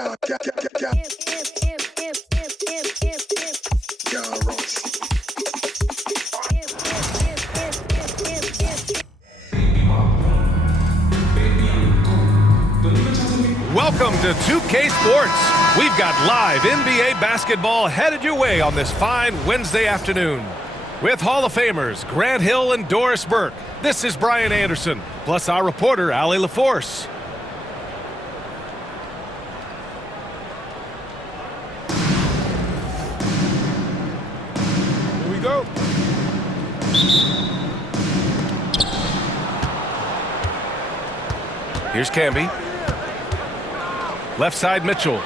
Welcome to 2K Sports. We've got live NBA basketball headed your way on this fine Wednesday afternoon. With Hall of Famers Grant Hill and Doris Burke, this is Brian Anderson, plus our reporter, Allie LaForce. Here we go. Here's Camby. Left side, Mitchell.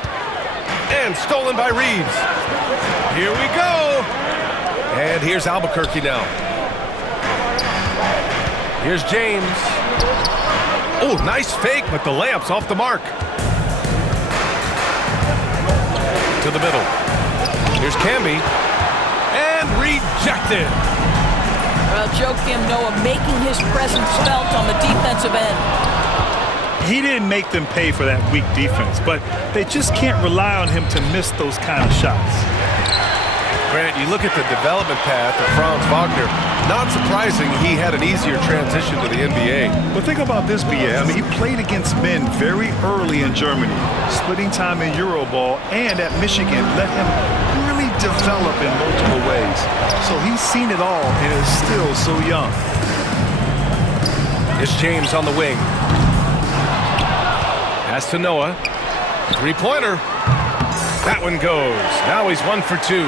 And stolen by Reeves. Here we go. And here's Albuquerque now. Here's James. Oh, nice fake, but the layup's off the mark. To the middle. Here's Camby. And rejected. Well, Joakim Noah making his presence felt on the defensive end. He didn't make them pay for that weak defense, but they just can't rely on him to miss those kind of shots. Grant, you look at the development path of Franz Wagner, not surprising he had an easier transition to the NBA. But think about this, B.A. I mean, he played against men very early in Germany, splitting time in Euroball, and at Michigan let him really develop in multiple ways. So he's seen it all and is still so young. Here's James on the wing. Pass to Noah. Three-pointer. That one goes. Now he's 1 for 2. You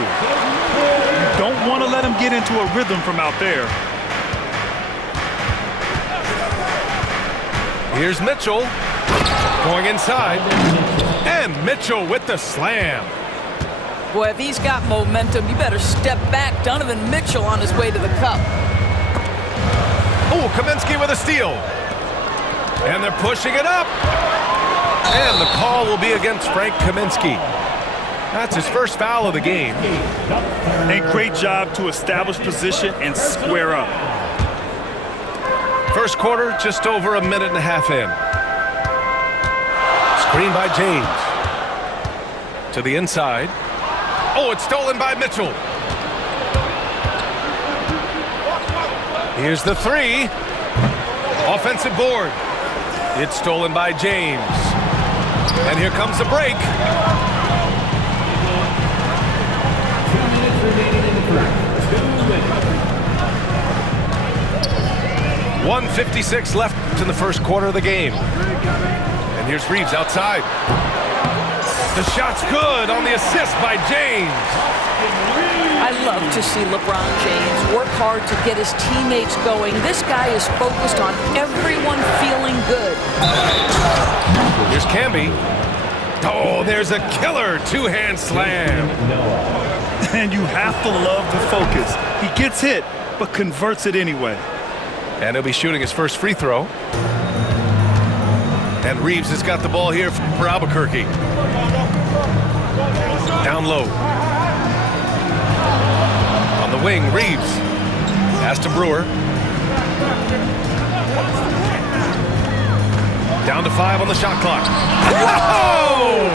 don't want to let him get into a rhythm from out there. Here's Mitchell. Going inside. And Mitchell with the slam. Boy, if he's got momentum, you better step back. Donovan Mitchell on his way to the cup. Oh, Kaminsky with a steal. And they're pushing it up. And the call will be against Frank Kaminsky. That's his first foul of the game. And great job to establish position and square up. First quarter, just over a minute and a half in. Screen by James. To the inside. Oh, it's stolen by Mitchell. Here's the three. Offensive board. It's stolen by James. And here comes the break. 2 minutes remaining in the first. 2 minutes. 1:56 left in the first quarter of the game. And here's Reeves outside. The shot's good on the assist by James. I love to see LeBron James work hard to get his teammates going. This guy is focused on everyone feeling good. Here's Camby. Oh, there's a killer two-hand slam. And you have to love the focus. He gets hit, but converts it anyway. And he'll be shooting his first free throw. And Reeves has got the ball here for Albuquerque. Down low. On the wing, Reeves. Pass to Brewer. Down to 5 on the shot clock. Whoa!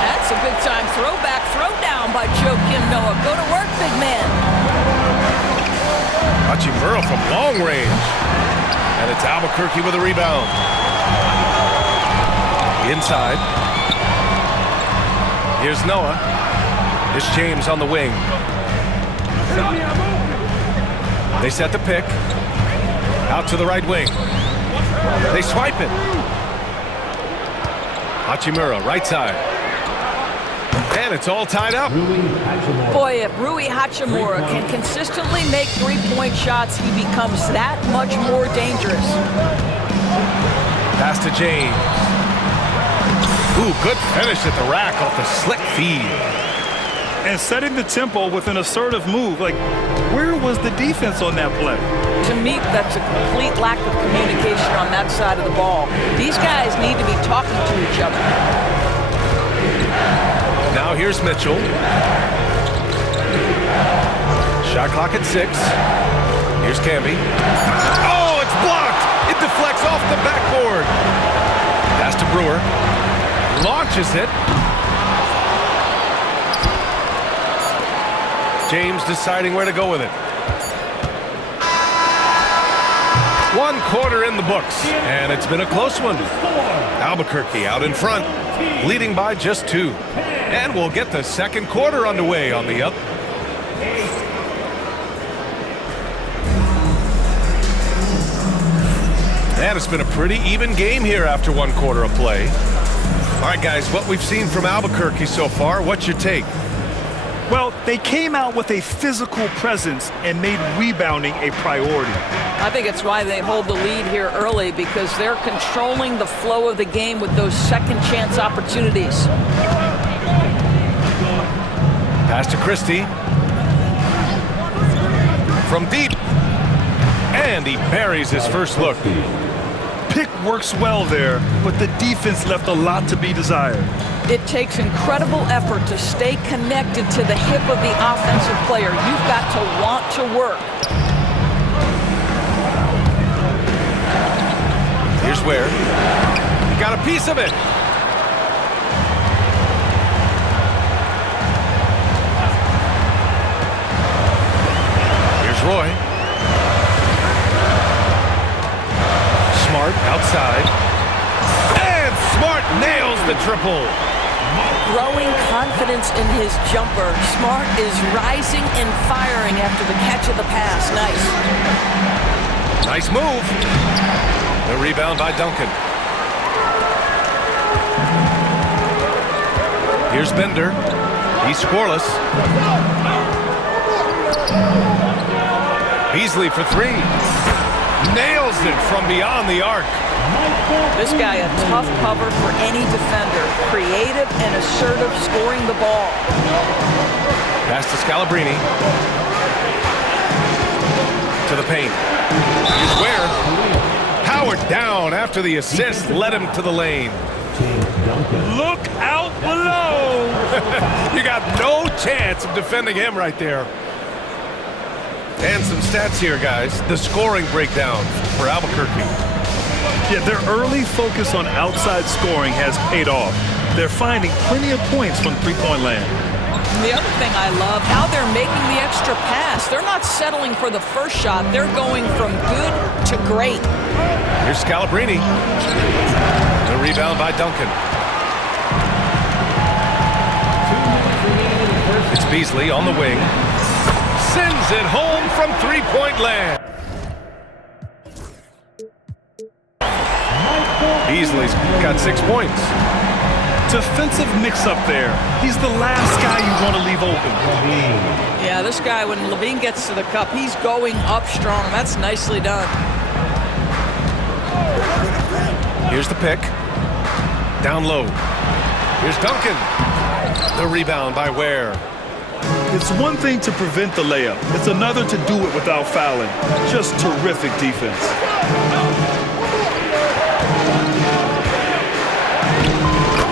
That's a big-time throwback throwdown by Joakim Noah. Go to work, big man. Hachimura from long range. And it's Albuquerque with a rebound. Inside. Here's Noah. Here's James on the wing. They set the pick. Out to the right wing. They swipe it. Hachimura, right side. And it's all tied up. Boy, if Rui Hachimura can consistently make three-point shots, he becomes that much more dangerous. Pass to James. Ooh, good finish at the rack off the slick feed. And setting the tempo with an assertive move. Like, where was the defense on that play? To me, that's a complete lack of communication on that side of the ball. These guys need to be talking to each other. Now here's Mitchell. Shot clock at 6. Here's Camby. Oh, it's blocked! It deflects off the backboard. Pass to Brewer. Launches it. James deciding where to go with it. 1 quarter in the books, and it's been a close one. Albuquerque out in front, leading by just 2. And we'll get the second quarter underway on the up. And it's been a pretty even game here after 1 quarter of play. All right, guys, what we've seen from Albuquerque so far, what's your take? Well, they came out with a physical presence and made rebounding a priority. I think it's why they hold the lead here early, because they're controlling the flow of the game with those second chance opportunities. Pass to Christie. From deep. And he buries his first look. Pick works well there, but the defense left a lot to be desired. It takes incredible effort to stay connected to the hip of the offensive player. You've got to want to work. Here's where. He got a piece of it. Here's Roy. Smart outside. And Smart nails the triple. Growing confidence in his jumper. Smart is rising and firing after the catch of the pass. Nice. Nice move. The rebound by Duncan. Here's Bender. He's scoreless. Beasley for 3. Nails it from beyond the arc. This guy a tough cover for any defender. Creative and assertive scoring the ball. Pass to Scalabrini. To the paint. Here's Ware. Powered down after the assist led him to the lane. Look out below! You got no chance of defending him right there. And some stats here, guys. The scoring breakdown for Albuquerque. Yeah, their early focus on outside scoring has paid off. They're finding plenty of points from three-point land. And the other thing I love, how they're making the extra pass. They're not settling for the first shot. They're going from good to great. Here's Scalabrini. The rebound by Duncan. It's Beasley on the wing. Sends it home from three-point land. Beasley's got 6 points. Defensive mix-up there. He's the last guy you want to leave open. Yeah, this guy, when Levine gets to the cup, he's going up strong. That's nicely done. Here's the pick. Down low. Here's Duncan. The rebound by Ware. It's one thing to prevent the layup. It's another to do it without fouling. Just terrific defense.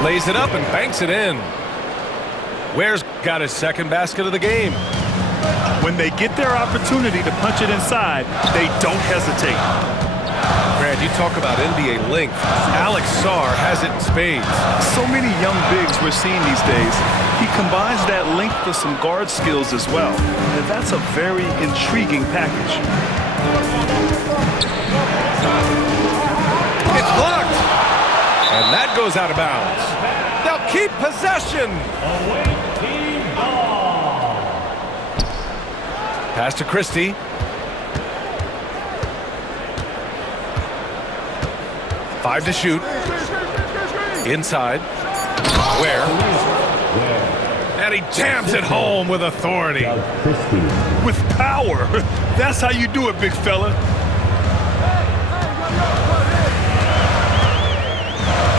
Lays it up and banks it in. Ware's got his second basket of the game. When they get their opportunity to punch it inside, they don't hesitate. Brad, you talk about NBA length. Alex Sarr has it in spades. So many young bigs we're seeing these days. He combines that length with some guard skills as well. And that's a very intriguing package. It's blocked. And that goes out of bounds. They'll keep possession. Pass to Christie. Five to shoot. Inside. Ware. And he jams it home with authority. With power. That's how you do it, big fella.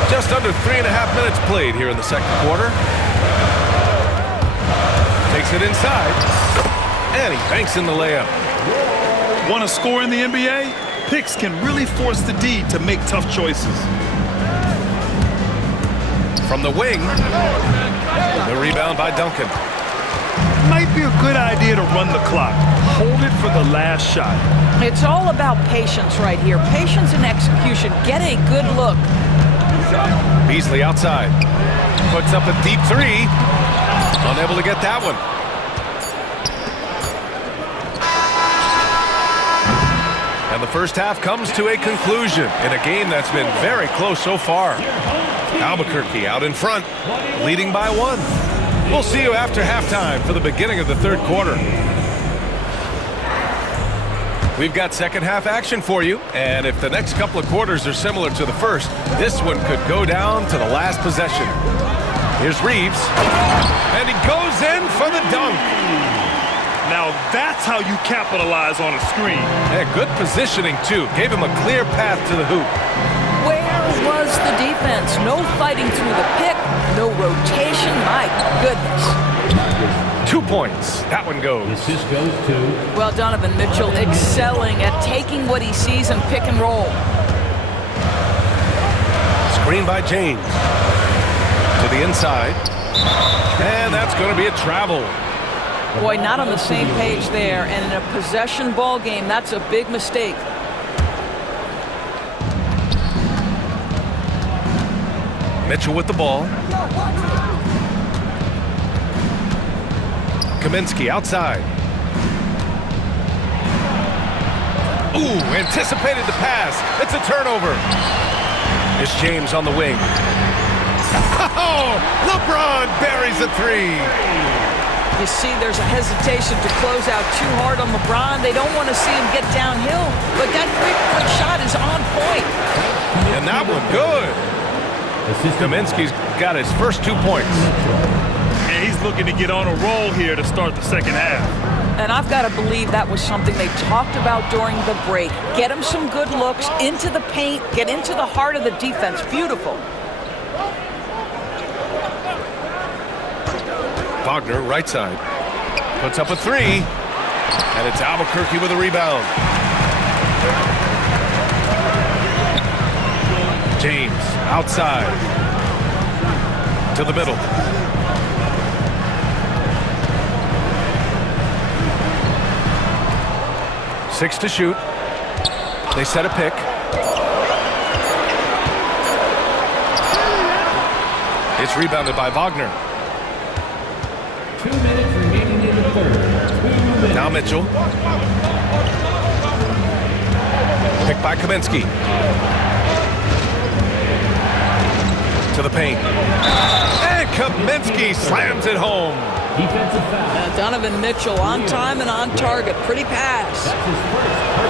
Just under 3.5 minutes played here in the second quarter. Takes it inside. And he banks in the layup. Want to score in the NBA? Picks can really force the D to make tough choices. From the wing, the rebound by Duncan. Might be a good idea to run the clock. Hold it for the last shot. It's all about patience right here. Patience and execution. Get a good look. Beasley outside. Puts up a deep three. Unable to get that one. And the first half comes to a conclusion in a game that's been very close so far. Albuquerque out in front, leading by 1. We'll see you after halftime for the beginning of the third quarter. We've got second half action for you, and if the next couple of quarters are similar to the first, this one could go down to the last possession. Here's Reeves, and he goes in for the dunk. Now that's how you capitalize on a screen. Yeah, good positioning, too. Gave him a clear path to the hoop. Where was the defense? No fighting through the pick, no rotation. My goodness. 2 points. That one goes. Assist goes to Well, Donovan Mitchell excelling at taking what he sees and pick and roll. Screen by James. To the inside. And that's going to be a travel. Boy, not on the same page there. And in a possession ball game, that's a big mistake. Mitchell with the ball. Kaminsky outside. Ooh, anticipated the pass. It's a turnover. Here's James on the wing. Oh, LeBron buries a three. You see there's a hesitation to close out too hard on LeBron. They don't want to see him get downhill, but that three-point shot is on point. And that one good. Kaminsky's got his first 2 points. And he's looking to get on a roll here to start the second half. And I've got to believe that was something they talked about during the break. Get him some good looks into the paint, get into the heart of the defense. Beautiful. Wagner, right side. Puts up a three. And it's Albuquerque with a rebound. James, outside. To the middle. Six to shoot. They set a pick. It's rebounded by Wagner. 2 minutes remaining in the third. 2 minutes. Now Mitchell. Picked by Kaminsky. To the paint. And Kaminsky slams it home. Defensive foul. Donovan Mitchell on time and on target. Pretty pass.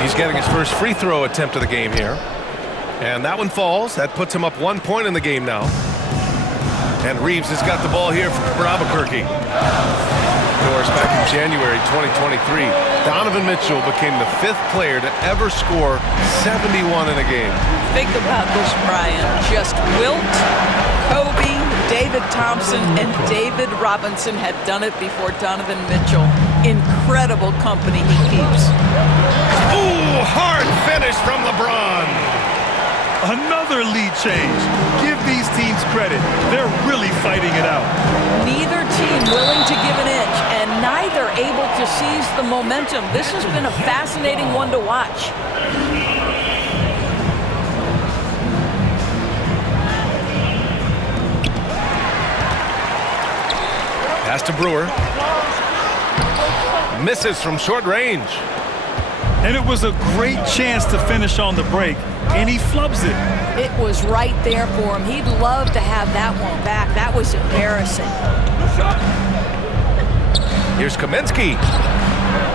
He's getting his first free throw attempt of the game here. And that one falls. That puts him up 1 point in the game now. And Reeves has got the ball here for Albuquerque. Of course, back in January 2023, Donovan Mitchell became the 5th player to ever score 71 in a game. Think about this, Brian. Just Wilt, Kobe, David Thompson, and David Robinson had done it before Donovan Mitchell. Incredible company he keeps. Ooh, hard finish from LeBron. Another lead change. Give these teams credit. They're really fighting it out. Neither team willing to give an inch, and neither able to seize the momentum. This has been a fascinating one to watch. Pass to Brewer. Misses from short range. And it was a great chance to finish on the break, and he flubs it. It was right there for him. He'd love to have that one back. That was embarrassing. Here's Kaminsky.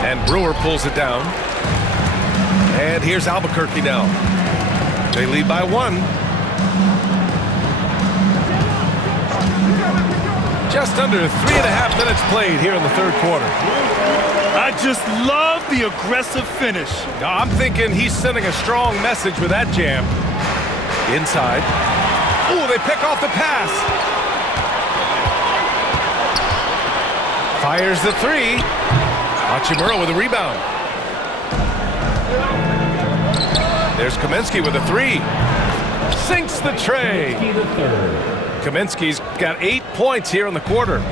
And Brewer pulls it down. And here's Albuquerque now. They lead by 1. Just under 3.5 minutes played here in the third quarter. I just love the aggressive finish. Now, I'm thinking he's sending a strong message with that jam. Inside. Ooh, they pick off the pass. Fires the three. Hachimura with a rebound. There's Kaminsky with a three. Sinks the tray. Kaminsky's got 8 points here in the quarter.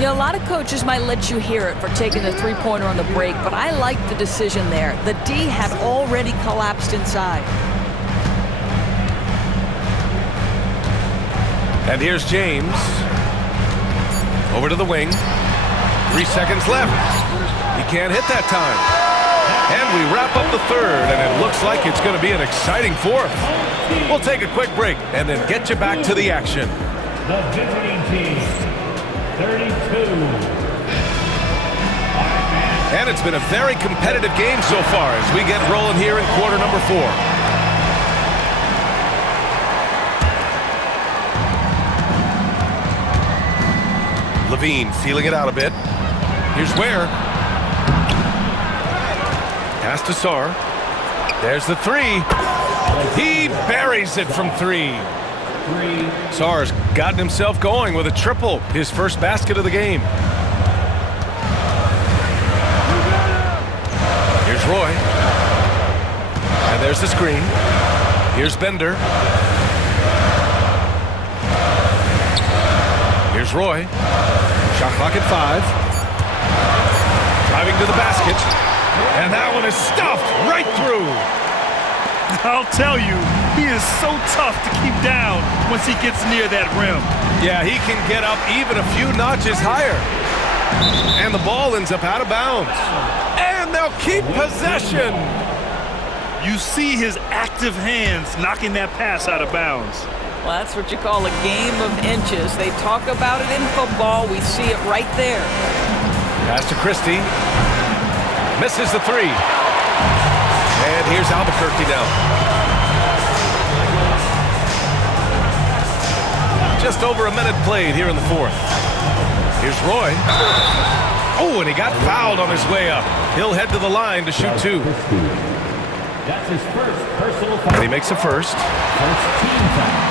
Yeah, a lot of coaches might let you hear it for taking the three-pointer on the break, but I like the decision there. The D had already collapsed inside. And here's James. Over to the wing. 3 seconds left. He can't hit that time. And we wrap up the third, and it looks like it's going to be an exciting fourth. We'll take a quick break and then get you back to the action. The visiting team, 32. And it's been a very competitive game so far as we get rolling here in quarter number 4. Levine feeling it out a bit. Here's Ware. Pass to Sarr. There's the 3. He buries it from 3. Sarr's gotten himself going with a triple, his first basket of the game. Here's Roy. And there's the screen. Here's Bender. Here's Roy. Shot clock at 5. Driving to the basket. And that one is stuffed right through. I'll tell you, he is so tough to keep down once he gets near that rim. Yeah, he can get up even a few notches higher. And the ball ends up out of bounds. And they'll keep possession. You see his active hands knocking that pass out of bounds. Well, that's what you call a game of inches. They talk about it in football. We see it right there. Pass to Christie. Misses the 3. And here's Albuquerque now. Just over a minute played here in the fourth. Here's Roy. Oh, and he got fouled on his way up. He'll head to the line to shoot 2. That's his first personal foul. And he makes a first. First team foul.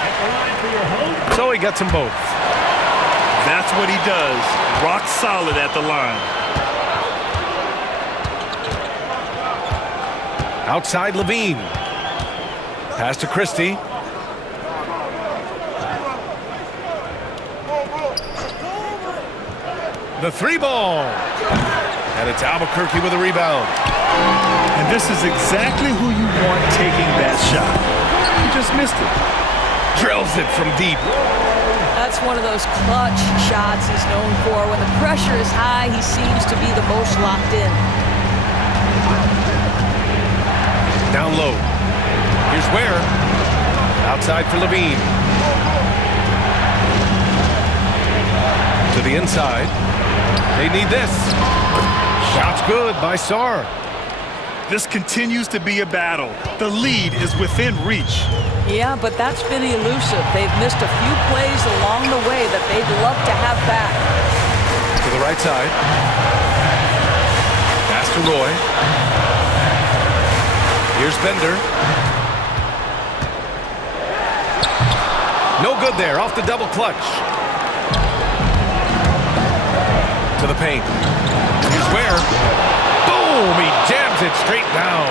At the line for your home. So he gets them both. That's what he does. Rock solid at the line. Outside Levine. Pass to Christie. The 3 ball. And it's Albuquerque with a rebound. And this is exactly who you want taking that shot. He just missed it. Drills it from deep. That's one of those clutch shots he's known for. When the pressure is high, he seems to be the most locked in. Down low. Here's Ware. Outside for Levine. To the inside. They need this. Shot's good by Sarr. This continues to be a battle. The lead is within reach. Yeah, but that's been elusive. They've missed a few plays along the way that they'd love to have back. To the right side. Pass to Roy. Here's Bender. No good there. Off the double clutch. To the paint. Here's Ware. Boom! He jams it straight down.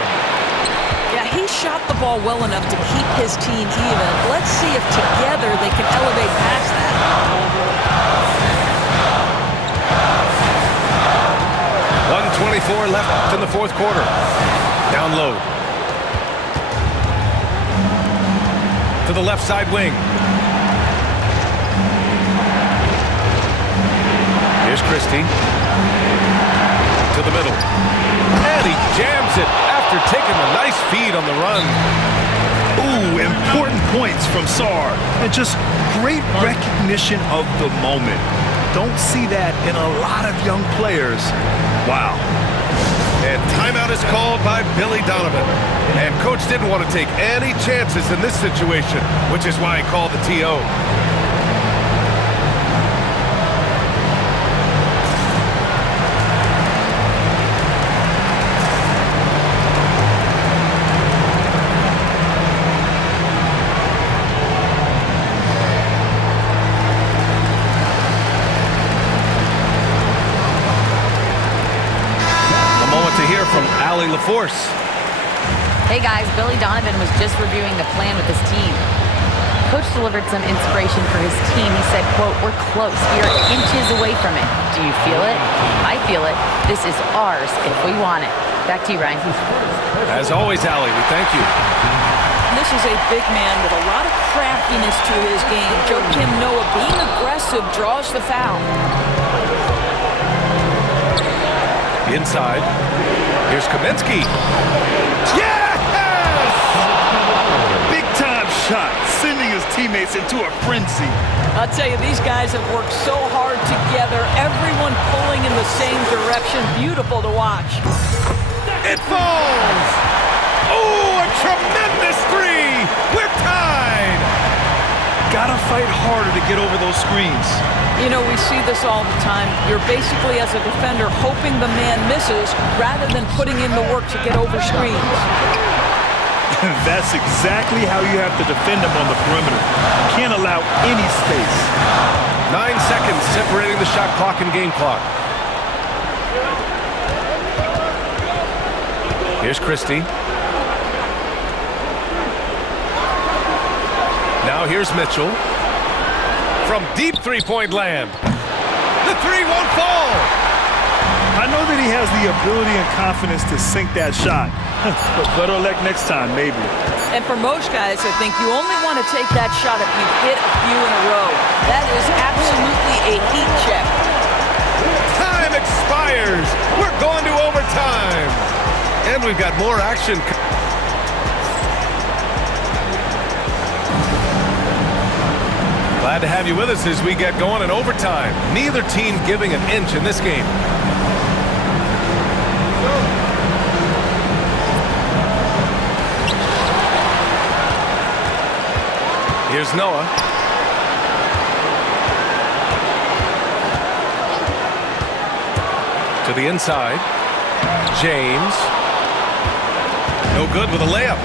Yeah, he shot the ball well enough to keep his team even. Let's see if together they can elevate past that. 1:24 left in the fourth quarter. Down low. To the left side wing. Here's Christie. To the middle. And he jams it after taking a nice feed on the run. Ooh, important points from Sarr. And just great recognition of the moment. Don't see that in a lot of young players. Wow. And timeout is called by Billy Donovan. And coach didn't want to take any chances in this situation, which is why he called the TO. To hear from Allie LaForce. Hey guys, Billy Donovan was just reviewing the plan with his team. Coach delivered some inspiration for his team. He said, quote, "We're close. We are inches away from it. Do you feel it? I feel it. This is ours if we want it." Back to you, Ryan. As always, Allie, we thank you. This is a a big man with a lot of craftiness to his game. Joakim Noah being aggressive draws the foul. Inside. Here's Kaminsky. Yes! Big time shot, sending his teammates into a frenzy. I'll tell you, these guys have worked so hard together. Everyone pulling in the same direction. Beautiful to watch. It falls! Oh, a tremendous three! We're tied! Gotta fight harder to get over those screens. You know, we see this all the time. You're basically, as a defender, hoping the man misses rather than putting in the work to get over screens. That's exactly how you have to defend him on the perimeter. You can't allow any space. 9 seconds separating the shot clock and game clock. Here's Christie. Now here's Mitchell. From deep three-point land. The three won't fall. I know that he has the ability and confidence to sink that shot. But better luck next time, maybe. And for most guys, I think you only want to take that shot if you've hit a few in a row. That is absolutely a heat check. Time expires. We're going to overtime. And we've got more action. Glad to have you with us as we get going in overtime. Neither team giving an inch in this game. Here's Noah. To the inside. James. No good with a layup.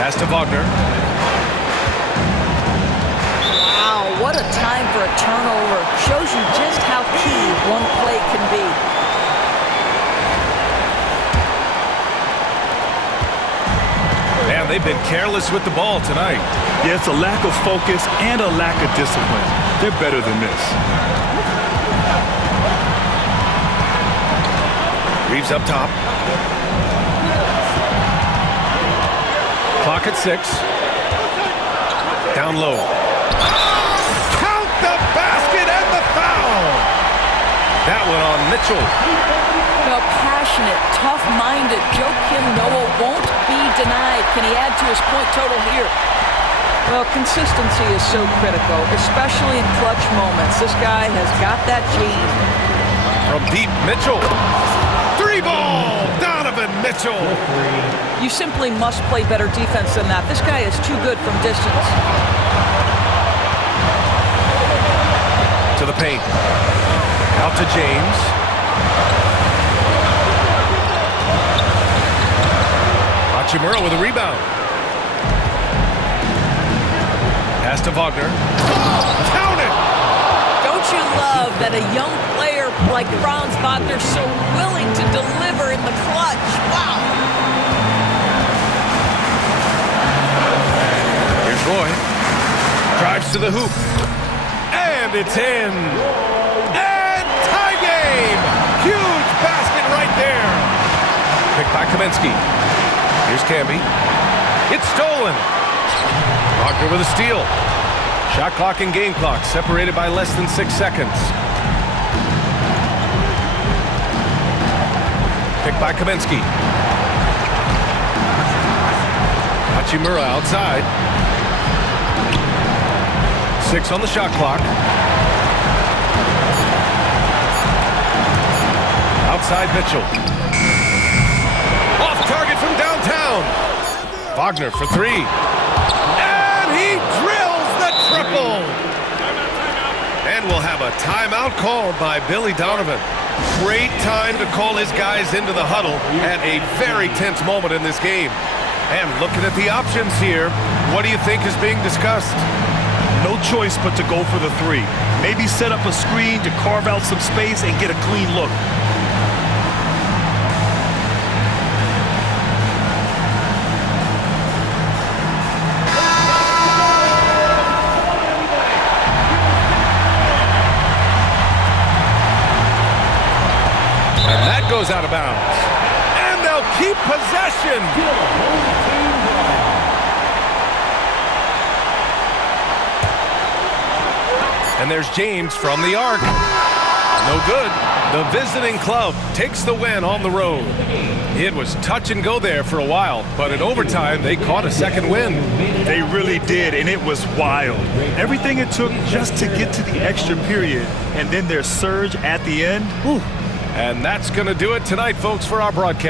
Pass to Wagner. Wow, what a time for a turnover. Shows you just how key one play can be. Man, they've been careless with the ball tonight. Yeah, it's a lack of focus and a lack of discipline. They're better than this. Reeves up top. Clock at 6. Down low. Count the basket and the foul! That one on Mitchell. Well, passionate, tough-minded. Joakim Noah won't be denied. Can he add to his point total here? Well, consistency is so critical, especially in clutch moments. This guy has got that gene. From deep, Mitchell. Three ball! Donovan Mitchell. You simply must play better defense than that. This guy is too good from distance. To the paint. Out to James. Hachimura with a rebound. Pass to Wagner. Count it! Don't you love that a young player like Franz Wagner so willing to deliver in the clutch? Wow! Here's Roy. Drives to the hoop. And it's in. And tie game! Huge basket right there. Picked by Kaminsky. Here's Camby. It's stolen. Wagner with a steal. Shot clock and game clock separated by less than 6 seconds. Picked by Kaminsky. Hachimura outside. 6 on the shot clock. Outside Mitchell. Off target from downtown. Wagner for 3. And he drills the triple. And we'll have a timeout called by Billy Donovan. Great time to call his guys into the huddle at a very tense moment in this game. And looking at the options here, what do you think is being discussed? No choice but to go for the 3. Maybe set up a screen to carve out some space and get a clean look. And that goes out of bounds. And they'll keep possession. And there's James from the arc. No good. The visiting club takes the win on the road. It was touch and go there for a while, but in overtime, they caught a second win. They really did, and it was wild. Everything it took just to get to the extra period, and then their surge at the end. Whew. And that's going to do it tonight, folks, for our broadcast.